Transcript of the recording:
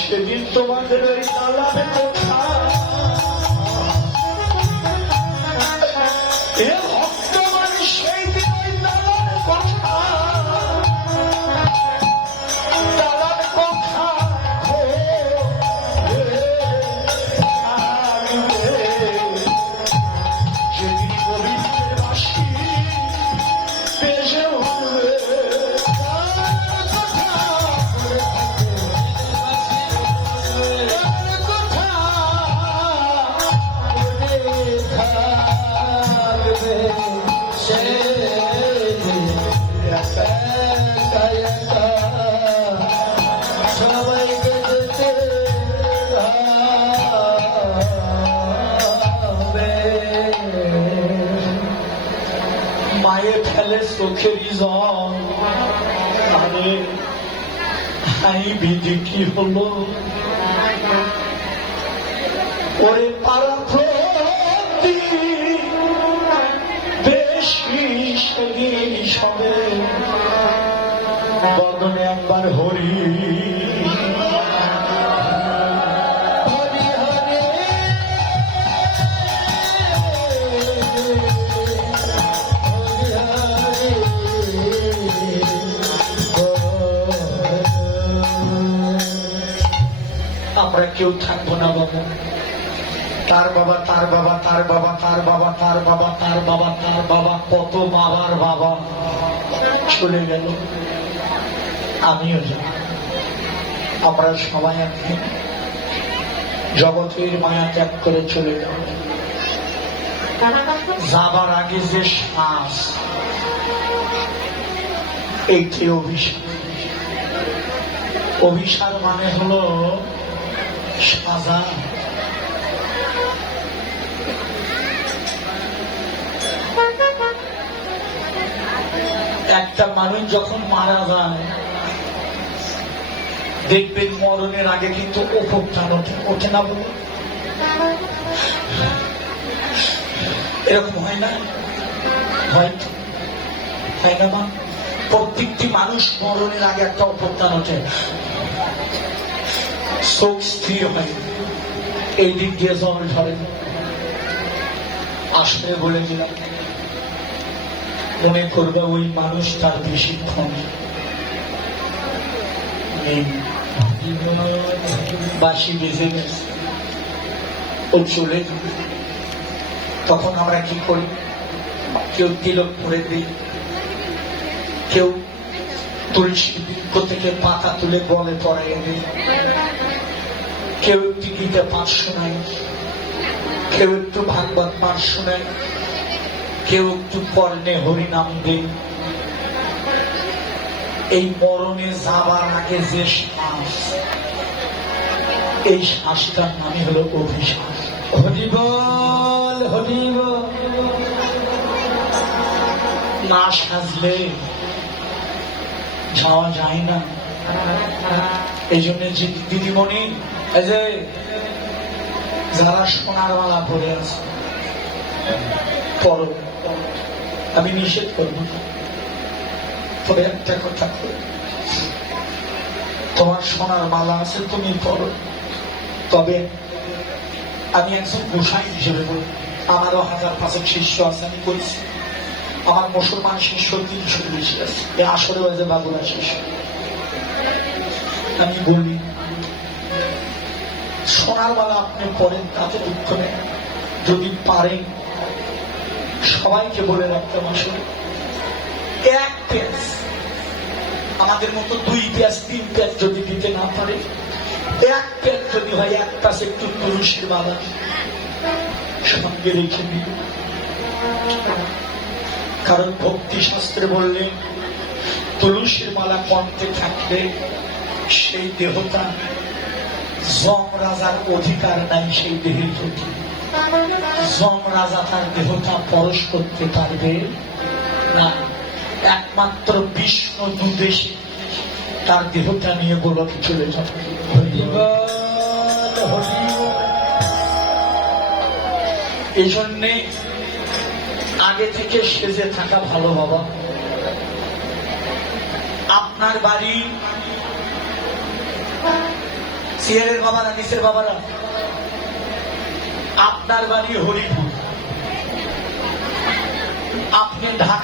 সেদিন তোমাদের ওই তালাবে কোথা মায়ের ফেলে চোখের জল। আরে হাই বিধি কি হলো? ওরে পাড়া কেউ থাকব না বাবা। তার বাবা তার বাবা তার বাবা তার বাবা তার বাবা তার বাবা তার বাবা, কত বাবার বাবা। চলে গেল। আমিও যাব আমরা সবাই একদিন জগতের মায়া ত্যাগ করে চলে যাব। যাবার আগে যে শ্বাস, এইটি অভিশাপ। অভিশাপ মানে হলো একটা মানুষ যখন মারা যায়, দেখবেন মরণের আগে কিন্তু ওপরটা ওঠে ওঠে না বলে এরকম হয় না? হয়তো হয় না মা? প্রত্যেকটি মানুষ মরণের আগে একটা অপত্যান ওঠে। চোখ স্থির হয় এই দিক দিয়ে জল ধরে আসলে বলে দিলাম, মনে করবে ওই মানুষটার বেশিক্ষণ বাসি বেজে গেছে। ও চলে তখন আমরা কি করি? কেউ তিলক করে দিই, কেউ তুলসী বৃক্ষ থেকে পাতা তুলে বলে পড়াইয়ে দিই কেউ একটি গীতা পাঠ শোনায় কেউ একটু ভাগবত পাঠ শোনায় কেউ একটু কর্ণে হরিনাম দেয়। এই মরণে যাবার আগে যে শ্বাস, এই শ্বাসটার নামই হলো অভিশ্বাস। হরি বল হরি বল না সাজলে যাওয়া যায় না। এই জন্য যে দিদিমণি এই যে যারা সোনার মালা পরে আছে পরো আমি নিষেধ করব। তবে একটা কথা। তোমার সোনার মালা আছে, তুমি পরো তবে আমি একজন গোসাই হিসেবে বলি, আমারও হাজার পাঁচেক শিষ্য আছে, আমি করেছি। আমার মুসলমান শিষ্য তিনশো বেশি আছে। আসলে হয়েছে বাবুরা শিষ্য। আমি বলি সোনার মালা আপনি পরেন তাতে দুঃখ নেই যদি পারেন, সবাইকে বলে রাখতাম আসলে। এক পেঁয়াজ, আমাদের মতো দুই পেঁয়াজ, তিন পেঁয়াজ যদি দিতে না পারে, এক পেঁয়াজ যদি হয়, এক পাশ একটু তুলসীর বাবা সঙ্গে রেখে দিল কারণ ভক্তি শাস্ত্রে বললেন তুলসীর মালা কণ্ঠে থাকলে সেই দেহটা জম রাজার অধিকার নাই সেই দেহের প্রতি। জম রাজা তার দেহটা পরশ করতে পারবে না। একমাত্র বিষ্ণু দুদেশে তার দেহটা নিয়ে গোলকে চলে যাবে। এই আগে থেকে সেজে থাকা ভালো বাবা। আপনার বাড়ি সিয়ারের বাবারা নিচের বাবারা? আপনার বাড়ি হরিপুর। আপনি ঢাকা